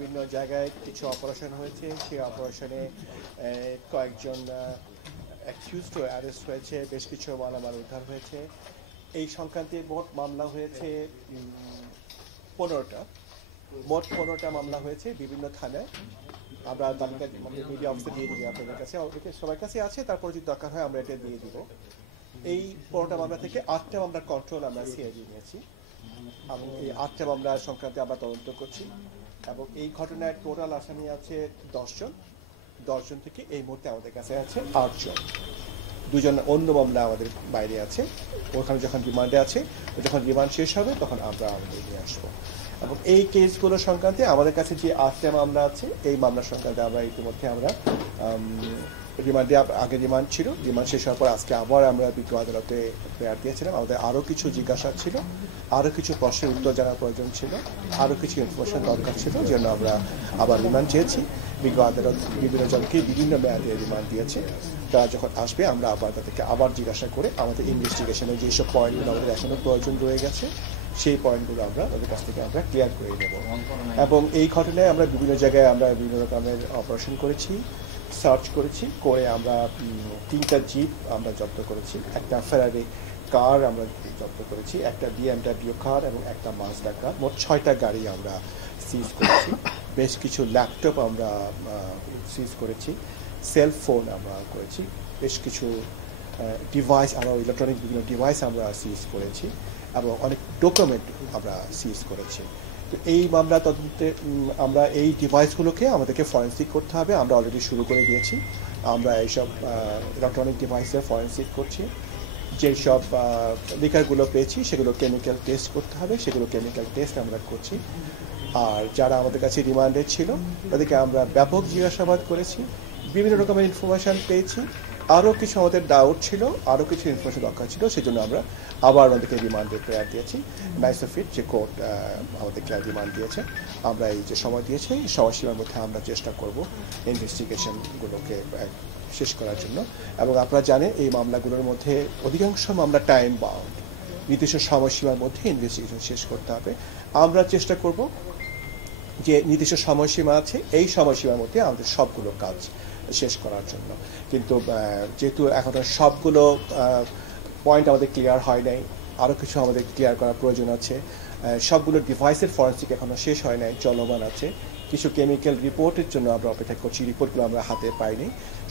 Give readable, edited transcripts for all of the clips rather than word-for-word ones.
বিভিন্ন জায়গায় কিছু অপারেশন হয়েছে, সেই অপারেশনে কয়েকজন অ্যাকিউজড অ্যারেস্ট হয়েছে, বেশ কিছু মালামাল উদ্ধার হয়েছে। এই সংক্রান্তে মোট মামলা হয়েছে 15টা। মোট 15টা মামলা হয়েছে বিভিন্ন থানায়। আমরা তালিকা মিডিয়া অফিসে দিয়ে দিই আপনাদের কাছে, সবার কাছে আছে, তারপর যদি দরকার হয় আমরা এটা দিয়ে দিব। এই 15টা মামলা থেকে 8টা মামলার কন্ট্রোল আমরা সিআইডি নিয়েছি এবং এই 8টা মামলা সংক্রান্তে আমরা তদন্ত করছি এবং এই ঘটনায় টোটাল আসামি আছে 10 জন। 10 জন থেকে এই মুহূর্তে আমাদের কাছে আছে 8 জন। 2 জন অন্য মামলা আমাদের বাইরে আছে, ওখানে যখন রিমান্ডে আছে, যখন রিমান্ড শেষ হবে তখন আমরা আমাদের নিয়ে আসবো। এবং এই কেসগুলো সংক্রান্তে আমাদের কাছে যে 8টা মামলা আছে, এই মামলার সংক্রান্তে আমরা ইতিমধ্যে আমরা রিমান্ডে আগে রিমান্ড ছিল, রিমান্ড শেষ হওয়ার পর আজকে আবার আমরা বিজ্ঞ আদালতে প্রেয়ার দিয়েছিলাম। আমাদের আরও কিছু জিজ্ঞাসা ছিল, আরও কিছু প্রশ্নের উত্তর জানার প্রয়োজন ছিল, আরও কিছু ইনফরমেশন দরকার ছিল, জন্য আমরা আবার রিমান্ড চেয়েছি। বিজ্ঞ আদালত বিভিন্ন জনকে বিভিন্ন মেয়াদে রিমান্ড দিয়েছে। তারা যখন আসবে আমরা আবার তাদেরকে আবার জিজ্ঞাসা করে আমাদের ইনভেস্টিগেশনের যেসব পয়েন্টগুলো আমাদের এখনও প্রয়োজন রয়ে গেছে সেই পয়েন্টগুলো আমরা ওদের কাছ থেকে আমরা ক্লিয়ার করে নেব। এবং এই ঘটনায় আমরা বিভিন্ন জায়গায় আমরা বিভিন্ন রকমের অপারেশন করেছি, সার্চ করেছি, করে আমরা 3টা জিপ আমরা জব্দ করেছি, একটা ফেরারি কার আমরা জব্দ করেছি, একটা BMW কার এবং একটা মাজদা কার। মোট 6টা গাড়ি আমরা সিজ করেছি। বেশ কিছু ল্যাপটপ আমরা সিজ করেছি, সেল ফোন আমরা করেছি, বেশ কিছু ডিভাইস আমরা ইলেকট্রনিক বিভিন্ন ডিভাইস আমরা সিজ করেছি এবং অনেক ডকুমেন্ট আমরা সিজ করেছি। তো এই মামলা তদন্তে আমরা এই ডিভাইসগুলোকে আমাদেরকে ফরেন্সিক করতে হবে, আমরা অলরেডি শুরু করে দিয়েছি। আমরা এইসব ইলেকট্রনিক ডিভাইসের ফরেন্সিক করছি। যেই সব লিকারগুলো পেয়েছি সেগুলো কেমিক্যাল টেস্ট করতে হবে, সেগুলো কেমিক্যাল টেস্ট আমরা করছি। আর যারা আমাদের কাছে রিমান্ডে ছিল তাদেরকে আমরা ব্যাপক জিজ্ঞাসাবাদ করেছি, বিভিন্ন রকমের ইনফরমেশান পেয়েছি। আরও কিছু আমাদের ডাউট ছিল, আরও কিছু ইনফরমেশন দরকার ছিল, সেই জন্য আমরা আবার আমাদেরকে রিমান্ডে প্রেয়ার দিয়েছি। 9 ফিট যে কোর্ট আমাদেরকে রিমান্ড দিয়েছে, আমরা এই যে সময় দিয়েছি এই সময়সীমার মধ্যে আমরা চেষ্টা করব ইনভেস্টিগেশনগুলোকে শেষ করার জন্য। এবং আপনারা জানেন এই মামলাগুলোর মধ্যে অধিকাংশ মামলা টাইম বাউন্ড, নির্দিষ্ট সময়সীমার মধ্যে ইনভেস্টিগেশন শেষ করতে হবে। আমরা চেষ্টা করব যে নির্দিষ্ট সময়সীমা আছে, এই সময়সীমার মধ্যে আমাদের সবগুলো কাজ শেষ করার জন্য। কিন্তু যেহেতু এখন সবগুলো পয়েন্ট আমাদের ক্লিয়ার হয় নাই, আরও কিছু আমাদের ক্লিয়ার করার প্রয়োজন আছে। সবগুলো ডিভাইসের ফরেন্সিক এখনও শেষ হয় নাই, চলমান আছে। কিছু কেমিক্যাল রিপোর্টের জন্য আমরা অপেক্ষা করছি, রিপোর্টগুলো আমরা হাতে পাইনি।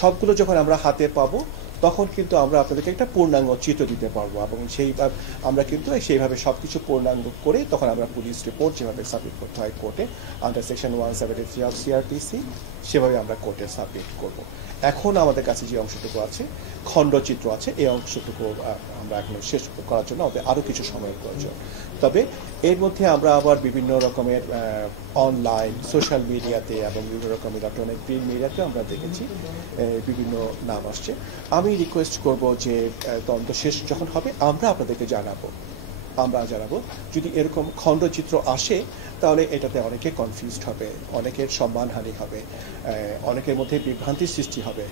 সবগুলো যখন আমরা হাতে পাবো তখন কিন্তু আমরা আপনাদেরকে একটা পূর্ণাঙ্গ চিত্র দিতে পারবো এবং সেইভাবে আমরা কিন্তু সেইভাবে সব কিছু পূর্ণাঙ্গ করে তখন আমরা পুলিশ রিপোর্ট যেভাবে সাবমিট করতে হয় কোর্টে আন্ডার সেকশন 173 অফ CRPC সেভাবে আমরা কোর্টে সাবমিট করব। এখন আমাদের কাছে যে অংশটুকু আছে, খণ্ডচিত্র আছে, এই অংশটুকু আমরা এখন শেষ করার জন্য আমাদের আরও কিছু সময়ের প্রয়োজন। তবে এর মধ্যে আমরা আবার বিভিন্ন রকমের অনলাইন সোশ্যাল মিডিয়াতে এবং বিভিন্ন রকমের ইলেকট্রনিক প্রিন্ট মিডিয়াতে আমরা দেখেছি বিভিন্ন নাম আসছে। আমি রিকোয়েস্ট করব যে তদন্ত শেষ যখন হবে আমরা আপনাদেরকে জানাবো। যদি এরকম খণ্ডচিত্র আসে তাহলে এটাতে অনেকে কনফিউজড হবে, অনেকের সম্মানহানি হবে, অনেকের মধ্যে বিভ্রান্তির সৃষ্টি হবে।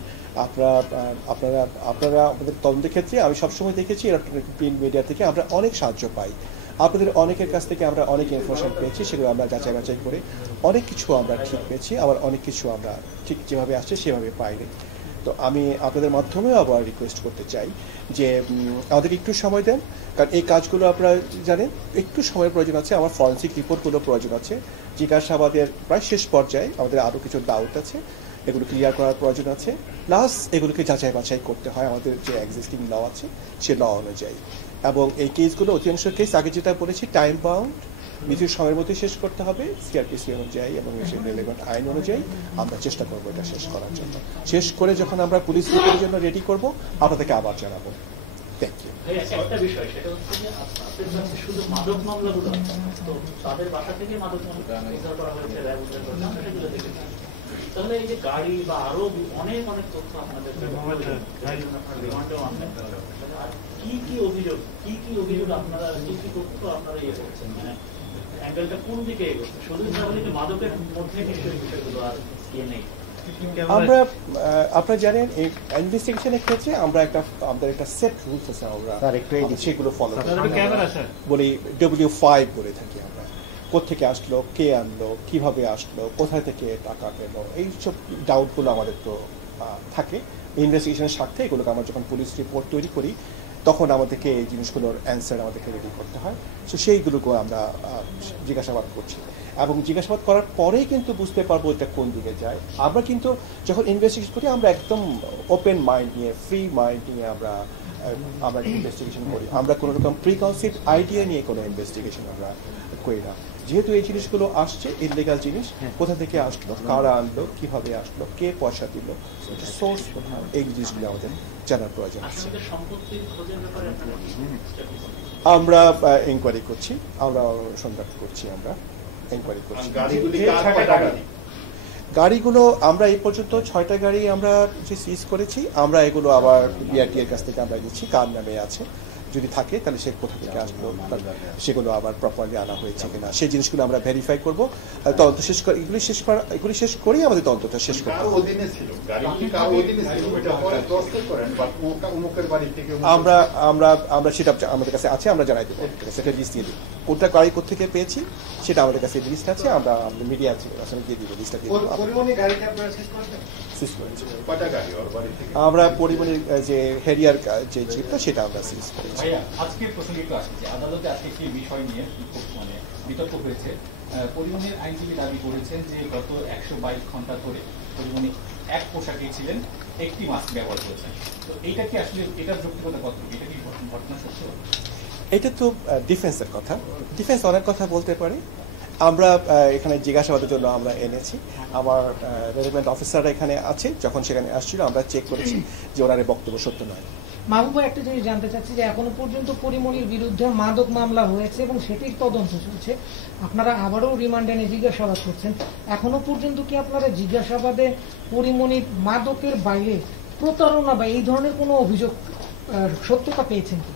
আপনারা আমাদের তদন্তের ক্ষেত্রে আমি সবসময় দেখেছি ইলেকট্রনিক প্রিন্ট মিডিয়া থেকে আমরা অনেক সাহায্য পাই। আপনাদের অনেকের কাছ থেকে আমরা অনেক ইনফরমেশন পেয়েছি, সেগুলো আমরা যাচাই বাছাই করে অনেক কিছু আমরা ঠিক পেয়েছি, আবার অনেক কিছু আমরা ঠিক যেভাবে আসছে সেভাবে পাইনি। তো আমি আপনাদের মাধ্যমেও আবার রিকোয়েস্ট করতে চাই যে আমাদের একটু সময় দেন, কারণ এই কাজগুলো আপনারা জানেন একটু সময়ের প্রয়োজন আছে। আমার ফরেন্সিক রিপোর্টগুলো প্রয়োজন আছে, জিজ্ঞাসাবাদের প্রায় শেষ পর্যায়ে আমাদের আরও কিছু ডাউট আছে, এগুলো ক্লিয়ার করার প্রয়োজন আছে। প্লাস এগুলোকে যাচাই বাছাই করতে হয় আমাদের যে এক্সিস্টিং ল আছে সে ল অনুযায়ী। এবং এই কেসগুলো অধিকাংশ কেস আগে যেটা বলেছি টাইম বাউন্ড, নির্দিষ্ট সময়ের মধ্যে শেষ করতে হবে CRPC অনুযায়ী এবং রেলেভেন্ট আইন অনুযায়ী আমরা চেষ্টা করবো এটা শেষ করার জন্য। শেষ করে যখন আমরা পুলিশ রিপোর্টের জন্য রেডি করবো আপনাদেরকে আবার জানাবো। Thank you. একটা বিষয় সেটা হচ্ছে যে আপনাদের কাছে শুধু মাদক মামলাগুলো, তো তাদের বাসা থেকে মাদক মামলা উদ্ধার করা হয়েছে, র্যাব উদ্ধার করেছে, আমরা সেগুলো দেখেছি। তাহলে এই যে গাড়ি বা আরো অনেক অনেক তথ্য আপনাদের রিমান্ডেও আনলেন, আর কি কি অভিযোগ আপনারা কি তথ্য আপনারা ইয়ে করছেন, মানে অ্যাঙ্গেলটা কোন দিকে এগোচ্ছে? শুধু তাহলে যে মাদকের মধ্যে নিশ্চয়ই বিষয়গুলো আর ইয়ে নেই। আমরা আপনারা জানেন এই ইনভেস্টিগেশনের ক্ষেত্রে আমরা আমাদের একটা সেট রুলস আছে, আমরা সেগুলো ফলো বলি W5 বলে থাকি আমরা। কোত্থেকে আসলো, কে আনলো, কিভাবে আসলো, কোথায় থেকে টাকা পেল, এইসব ডাউটগুলো আমাদের তো থাকে। ইনভেস্টিগেশনের স্বার্থে এগুলোকে আমরা যখন পুলিশ রিপোর্ট তৈরি করি তখন আমাদেরকে এই জিনিসগুলোর অ্যান্সার আমাদেরকে রেডি করতে হয়। সো সেইগুলোকে আমরা জিজ্ঞাসাবাদ করছি এবং জিজ্ঞাসাবাদ করার পরেই কিন্তু বুঝতে পারবো এটা কোন দিকে যায়। আমরা কিন্তু যখন ইনভেস্টিগেশন করি আমরা একদম ওপেন মাইন্ড নিয়ে, ফ্রি মাইন্ড নিয়ে আমরা ইনভেস্টিগেশন করি। আমরা কোনো রকম প্রিকনসিভ আইডিয়া নিয়ে কোনো ইনভেস্টিগেশন আমরা করি না। যেহেতু এই জিনিসগুলো আসছে, ইনলিগাল জিনিস, কোথা থেকে আসলো, কারা আনলো, কিভাবে আসলো, কে পয়সা দিল, সোর্স কোথায়, এই জিনিসগুলো আমাদের জানার প্রয়োজন আছে। আমরা এনকোয়ারি করছি, আমরা অনুসন্ধান করছি, আমরা এনকোয়ারি করছি। গাড়িগুলো আমরা এই পর্যন্ত 6টা গাড়ি আমরা যে সিজ করেছি, আমরা এগুলো আবার বিআরটি এর কাছ থেকে আমরা দিচ্ছি কার নামে আছে, যদি থাকে তাহলে সে কোথা থেকে আসলো, সেগুলো আবার প্রপারলি আনা হয়েছে কিনা সেই জিনিসগুলো আমরা ভেরিফাই করবো। তদন্ত শেষ করে এগুলি শেষ করেই আমাদের তদন্তটা শেষ করবো। আমরা আমরা আমরা সেটা আমাদের কাছে আছে, আমরা জানাই দেবো, সেটা লিস্ট দিয়ে দিই। কোনটা গাড়ি কোথেকে পেয়েছি সেটা আমাদের কাছে লিস্ট আছে, আমরা মিডিয়া আসলে দিয়ে দিব, লিস্টটা দিয়ে দিব। আমরা পরিবহনের যে হেরিয়ার যে জিপটা সেটা আমরা সিজ করেছি। আজকের প্রসঙ্গে একটু আসছে, আদালতে আজকে একটি বিষয় নিয়ে মানে বিতর্ক হয়েছে। পরিবহনের আইনজীবী দাবি করেছেন যে গত 122 ঘন্টা ধরে পরিবহনে এক পোশাকে ছিলেন, একটি মাস্ক ব্যবহার করেছেন। তো এইটা কি আসলে এটার যৌক্তিকতা কত, এটা কি ঘটনা সত্য? এটা তো ডিফেন্সের কথা, ডিফেন্স অনেক কথা বলতে পারে। আমরা এখানে জিজ্ঞাসাবাদের জন্য আমরা এনেছি, আমার রেলিভেন্ট অফিসাররা এখানে আছে, যখন সেখানে আসছিল আমরা চেক করেছি যে ওনার বক্তব্য সত্য নয়। মাহবুব ভাই, একটা জিনিস জানতে চাচ্ছি যে এখনো পর্যন্ত পরিমণির বিরুদ্ধে মাদক মামলা হয়েছে এবং সেটির তদন্ত চলছে, আপনারা আবারও রিমান্ডে নিয়ে জিজ্ঞাসাবাদ করছেন, এখনো পর্যন্ত কি আপনারা জিজ্ঞাসাবাদে পরিমণির মাদকের বাইরে প্রতারণা বা এই ধরনের কোনো অভিযোগ সত্যতা পেয়েছেন কি?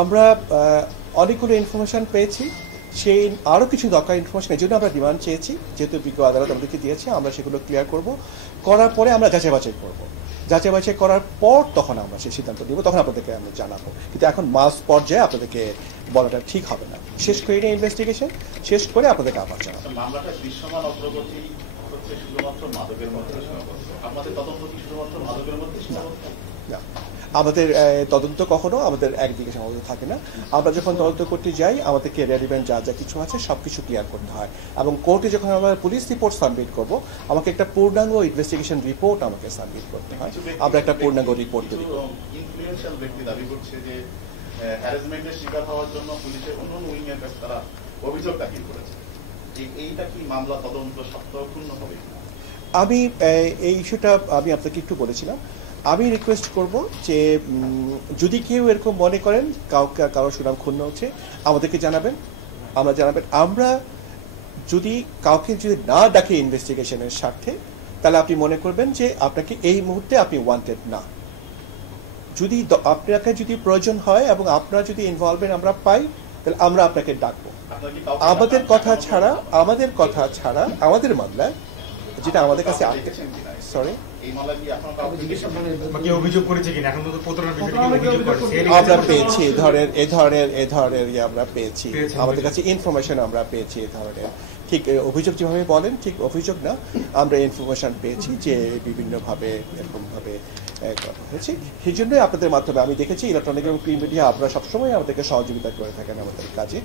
আমরা অনেকগুলো ইনফরমেশন পেয়েছি, সেই আরও কিছু দরকার ইনফরমেশন, এই জন্য আমরা ডিমান্ড চেয়েছি, যেহেতু বিজ্ঞ আদালত আমাদেরকে দিয়েছে, আমরা সেগুলো ক্লিয়ার করব, করার পরে আমরা যাচাই বাছাই করবো, যাচাই বাছাই করার পর তখন আমরা সেই সিদ্ধান্ত নিব, তখন আপনাদেরকে আমরা জানাবো। কিন্তু এখন মাস পর্যায়ে আপনাদেরকে বলাটা ঠিক হবে না, শেষ করে নিয়ে ইনভেস্টিগেশন শেষ করে আপনাদেরকে আবার জানাবো। মামলাটা দৃশ্যমান অগ্রগতি হচ্ছে শুধুমাত্র মাদকের মধ্যে সীমাবদ্ধ, আমাদের তদন্ত কি শুধুমাত্র মাদকের মধ্যে সীমাবদ্ধ? না, আমাদের তদন্ত কখনো আমাদের একদিকে সীমাবদ্ধ থাকে না। আমরা যখন তদন্ত করতে যাই আমাদেরকে রেলিভেন্ট যা যা কিছু আছে সব কিছু ক্লিয়ার করতে হয়, এবং কোর্টে যখন আমরা পুলিশ রিপোর্ট সাবমিট করব আমাকে একটা পূর্ণাঙ্গ ইনভেস্টিগেশন রিপোর্ট আমাকে সাবমিট করতে হয়, আমরা একটা পূর্ণাঙ্গ রিপোর্ট তৈরি করি। ইনফ্লুয়েন্সিয়াল ব্যক্তি দাবি করছে যে হ্যারাসমেন্টের শিকার হওয়ার জন্য পুলিশের অন্য উইং এর কাছে তারা অভিযোগ দাখিল করেছে, এইটা কি মামলা তদন্ত স্বার্থপূর্ণ হবে? আমি এই ইস্যুটা আমি আপনাকে একটু বলেছিলাম, আমি রিকোয়েস্ট করব যে যদি কেউ এরকম মনে করেন কারো সুনাম ক্ষুণ্ণ হচ্ছে আমাদেরকে জানাবেন, আমরা যদি কাউকে যদি না ডাকে ইনভেস্টিগেশনের স্বার্থে তাহলে আপনি মনে করবেন যে আপনাকে এই মুহূর্তে আপনি ওয়ান্টেড না। যদি আপনাকে যদি প্রয়োজন হয় এবং আপনার যদি ইনভলভমেন্ট আমরা পাই তাহলে আমরা আপনাকে ডাকবো। আমাদের কথা ছাড়া আমাদের মামলায় যেটা আমাদের কাছে সরি আমরা পেয়েছি এ ধরনের আমরা পেয়েছি, আমাদের কাছে ইনফরমেশন আমরা পেয়েছি এ ধরনের, ঠিক অভিযোগ যেভাবে বলেন ঠিক অভিযোগ না, আমরা ইনফরমেশন পেয়েছি যে বিভিন্নভাবে এরকমভাবে হয়েছে। সেই জন্যই আপনাদের মাধ্যমে আমি দেখেছি ইলেকট্রনিক এবং প্রিন্ট মিডিয়া আপনারা সবসময় আমাদেরকে সহযোগিতা করে থাকেন আমাদের কাজে।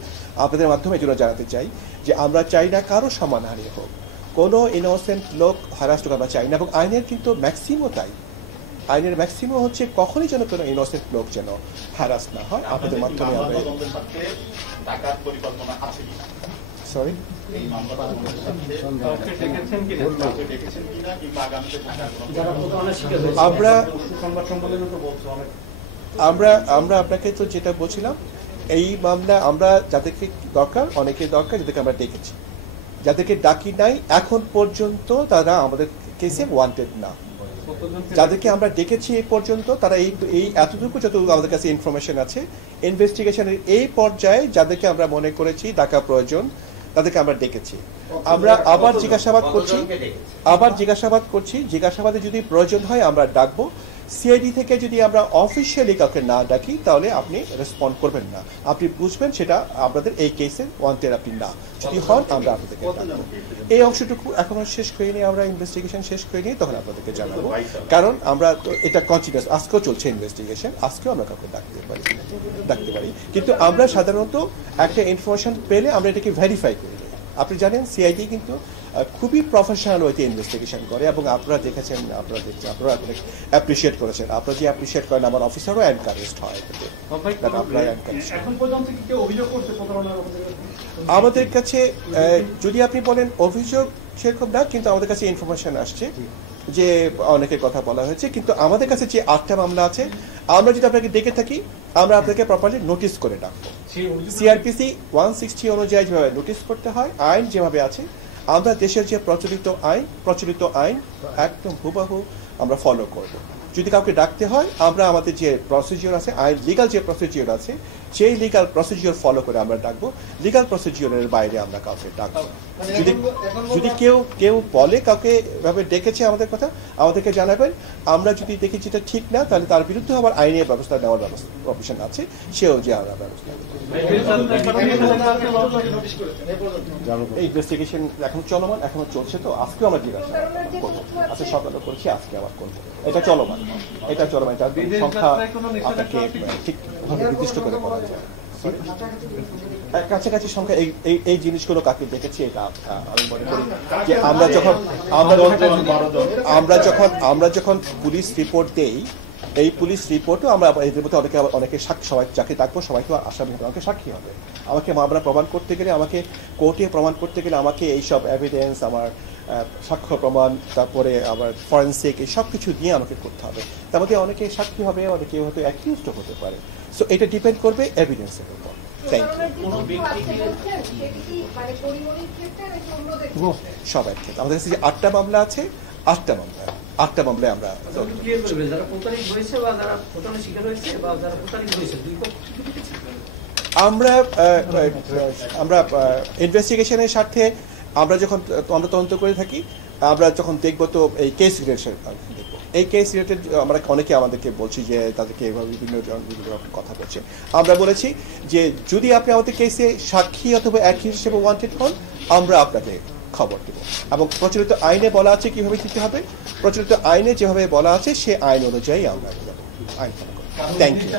আপনাদের মাধ্যমে এগুলো জানাতে চাই যে আমরা চাই না কারো সম্মানহানি হোক, কোনো ইনোসেন্ট লোক হ্যারাস্ট আমরা চাই না, এবং আইনের কিন্তু ম্যাক্সিমও তাই, আইনের ম্যাক্সিমম হচ্ছে কখনই যেন কোনো ইনোসেন্ট লোক যেন হ্যারাস না হয়। আপনাদের মাধ্যমে আমরা সরি আমরা আপনাকে তো যেটা বলছিলাম, এই মামলা আমরা যাদেরকে দরকার অনেকে দরকার যাদেরকে আমরা ডেকেছি, যাদেরকে ডাকি নাই এখন পর্যন্ত তারা আমাদের কেসে ওয়ান্টেড না, যাদেরকে আমরা ডেকেছি এই পর্যন্ত তারা এই এতটুকু যতটুকু আমাদের কাছে ইনফরমেশন আছে ইনভেস্টিগেশনের এই পর্যায়ে যাদেরকে আমরা মনে করেছি ডাকা প্রয়োজন তাদেরকে আমরা ডেকেছি। আমরা আবার জিজ্ঞাসাবাদ করছি, জিজ্ঞাসাবাদে যদি প্রয়োজন হয় আমরা ডাকবো, সিআইডি থেকে যদি আমরা অফিসিয়ালি কাউকে না ডাকি তাহলে আপনি রেসপন্ড করবেন না, আপনি বুঝবেন সেটা আপনাদের এই কেসে ওয়ান্টেড আপনি না, যদি হন আমরা আপনাদেরকে ডাকবো। এই অংশটুকু এখনো শেষ করিনি, আমরা ইনভেস্টিগেশন শেষ করিনি, তখন আপনাদেরকে জানাবো। কারণ আমরা তো এটা কন্টিনিউয়াস, আজকেও চলছে ইনভেস্টিগেশন, আজকেও আমরা কাউকে ডাকতে পারি, কিন্তু আমরা সাধারণত একটা ইনফরমেশন পেলে আমরা এটাকে ভেরিফাই করি। আপনি জানেন সিআইডি কিন্তু খুবই প্রফেশনাল ওয়েতে ইনভেস্টিগেশন করে, এবং আপনারা দেখেছেন, আপনারা অনেক অ্যাপ্রিসিয়েট করেছেন। আপনারা যে অ্যাপ্রিসিয়েট করেন আমার অফিসারও এনকারেজড হয়। আমাদের কাছে যদি আপনি বলেন অভিযোগ সেরকম না, কিন্তু আমাদের কাছে ইনফরমেশন আসছে যে অনেকের কথা বলা হয়েছে, কিন্তু আমাদের কাছে যে 8টা মামলা আছে, আমরা যদি আপনাকে দেখে থাকি আমরা আপনাকে প্রপারলি নোটিস করে ডাকবো। সিআরপিসি 160 অনুযায়ী যেভাবে নোটিস করতে হয়, আইন যেভাবে আছে, আমরা দেশের যে প্রচলিত আইন একদম হুবহু আমরা ফলো করব। যদি কাউকে ডাকতে হয় আমরা আমাদের যে প্রসিডিওর আছে, আইন লিগাল যে প্রসিডিওর আছে, সেই লিগাল প্রসিডিওর ফলো করে আমরা ডাকবো। লিগাল প্রসিডিওরের বাইরে আমরা কাউকে ডাকবো। যদি কেউ বলে কাউকে এভাবে ডেকেছে আমাদের কথা, আমাদেরকে জানাবেন। আমরা যদি দেখি যেটা ঠিক না, তাহলে তার বিরুদ্ধে আবার আইনের ব্যবস্থা নেওয়ার প্রভিশন আছে, সেও যে আমরা ব্যবস্থা নেব। এই ইনভেস্টিগেশন এখন চলমান, এখনো চলছে, তো আজকেও আমরা জিজ্ঞাসা করবো। আজকে সকালে করেছি, আজকে আবার করবো। এটা চলমান, এটা সংখ্যা আপনাকে ঠিকভাবে নির্দিষ্ট করে বলা যায়। কাছাকাছি সংখ্যা এই জিনিসগুলো কাকে দেখেছি, এটা আমি মনে করি যে আমরা যখন পুলিশ রিপোর্ট দেই, এই পুলিশ রিপোর্টও আমরা এদের মধ্যে অনেকে সাক্ষী, সবাই যাকে ডাকবো সবাইকে আসামি হবে, আমাকে সাক্ষী হবে। আমাকে মামলা প্রমাণ করতে গেলে, আমাকে কোর্টে প্রমাণ করতে গেলে আমাকে এইসব এভিডেন্স, আমার সাক্ষ্য প্রমাণ, তারপরে আবার ফরেন্সিক, এই সব কিছু দিয়ে আমাকে করতে হবে। তার মধ্যে অনেকে সাক্ষী হবে, অনেকে হয়তো অ্যাকিউজড হতে পারে। সো এটা ডিপেন্ড করবে এভিডেন্সের উপর। সবার ক্ষেত্রে আমাদের কাছে যে 8টা মামলা আছে, 8টা মামলায় আমরা আমরা ইনভেস্টিগেশনের স্বার্থে আমরা যখন তদন্ত করে থাকি, আমরা যখন দেখবো তো এই কেস রিলেটেড দেখবো। এই কেস রিলেটেড আমরা অনেকে আমাদেরকে বলছি যে তাদেরকে বিভিন্ন কথা বলছে। আমরা বলেছি যে যদি আপনি আমাদের কেসে সাক্ষী অথবা অ্যাকিউজড হিসেবে ওয়ান্টেড হন, আমরা আপনাকে খবর দেব। এবং প্রচলিত আইনে বলা আছে কিভাবে দিতে হবে, প্রচলিত আইনে যেভাবে বলা আছে সে আইন অনুযায়ী আমরা আইন ফলো করব। Thank you.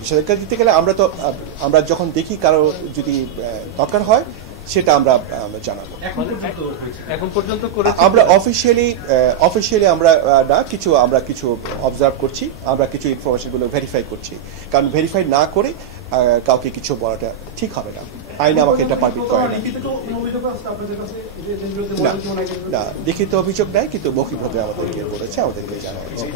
নিষেধাজ্ঞা দিতে গেলে আমরা যখন দেখি কারো যদি দরকার হয় সেটা আমরা জানাবো। এখন পর্যন্ত আমরা অফিসিয়ালি আমরা না, আমরা কিছু অবজার্ভ করছি, আমরা কিছু ইনফরমেশনগুলো ভেরিফাই করছি, কারণ ভেরিফাই না করে কাউকে কিছু বলাটা ঠিক হবে না। আইন আমাকে এটা পারমিট করে না। লিখিত অভিযোগ নাই, কিন্তু মৌখিকভাবে আমাদেরকে বলেছে, আমাদেরকে জানা হয়েছে।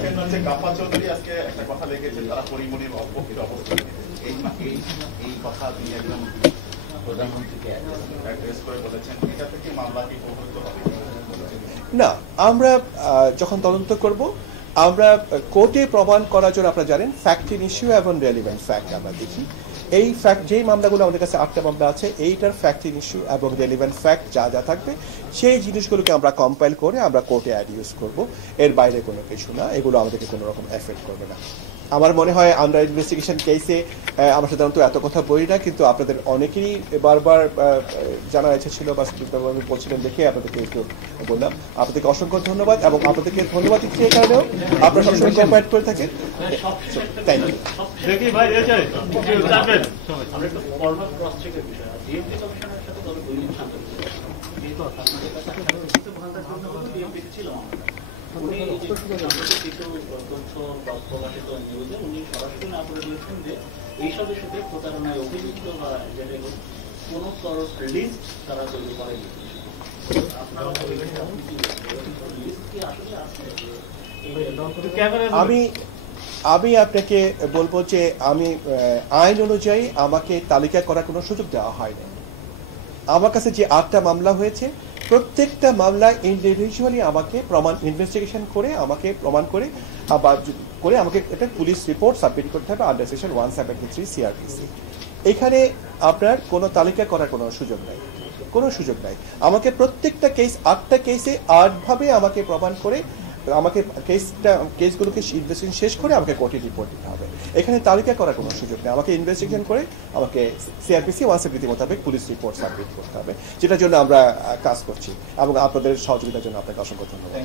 না, আমরা যখন তদন্ত করব, আমরা কোর্টে প্রমাণ করার জন্য আপনারা জানেন ফ্যাক্ট ইস্যু এবং রেলিভেন্ট ফ্যাক্ট আমরা দেখি। এই ফ্যাক্ট যেই মামলাগুলো আমাদের কাছে 8টা মামলা আছে, এইটার ফ্যাক্ট ইস্যু এবং রেলিভেন্ট ফ্যাক্ট যা থাকবে সেই জিনিসগুলোকে আমরা কম্পাইল করে আমরা কোর্টে অ্যাডিউস করব। এর বাইরে কোনো কিছু না, এগুলো আমাদেরকে কোনো রকম এফেক্ট করবে না। আমার মনে হয় আন্ডার ইনভেস্টিগেশন কেসে আমরা সাধারণত এত কথা বলি না, কিন্তু আপনাদের অনেকেরই বারবার জানার ইচ্ছা ছিল বা বলছিলেন দেখে আপনাদেরকে একটু বললাম। আপনাদেরকে অসংখ্য ধন্যবাদ, এবং আপনাদেরকে ধন্যবাদ দিচ্ছি এই কারণেও আপনারা সবসময় কোঅপারেট করে থাকেন। Thank you. উনি প্রকাশিত নিউজে উনি সরাসরি না করে দিয়েছেন যে এইসবের সাথে প্রতারণায় অভিযুক্ত বা যেটা কোন লিস্ট তারা তৈরি করেনি। আপনারা আমি আপনাকে বলবো যে আমি আইন অনুযায়ী আমাকে তালিকা করার কোনো সুযোগ দেওয়া হয়নি। আমার কাছে যে 8টা মামলা হয়েছে, প্রত্যেকটা মামলায় ইন্ডিভিজুয়ালি আমাকে ইনভেস্টিগেশন করে আমাকে প্রমাণ করে আমাকে একটা পুলিশ রিপোর্ট সাবমিট করতে হবে আন্ডার সেকশন 173 সিআরপিসি। এখানে আপনার কোনো তালিকা করার কোনো সুযোগ নেই। কোনো সুযোগ নাই। আমাকে প্রত্যেকটা কেস 8টা কেসে 8 ভাবে আমাকে প্রমাণ করে আমাকে কেসগুলোকে ইনভেস্টিগেশন শেষ করে আমাকে কোর্টে রিপোর্ট দিতে হবে। এখানে তালিকা করার কোনো সুযোগ নেই। আমাকে ইনভেস্টিগেশন করে আমাকে সিআরপিসি 170 মোতাবেক পুলিশ রিপোর্ট সাবমিট করতে হবে, যেটার জন্য আমরা কাজ করছি এবং আপনাদের সহযোগিতার জন্য আপনাকে অসংখ্য ধন্যবাদ।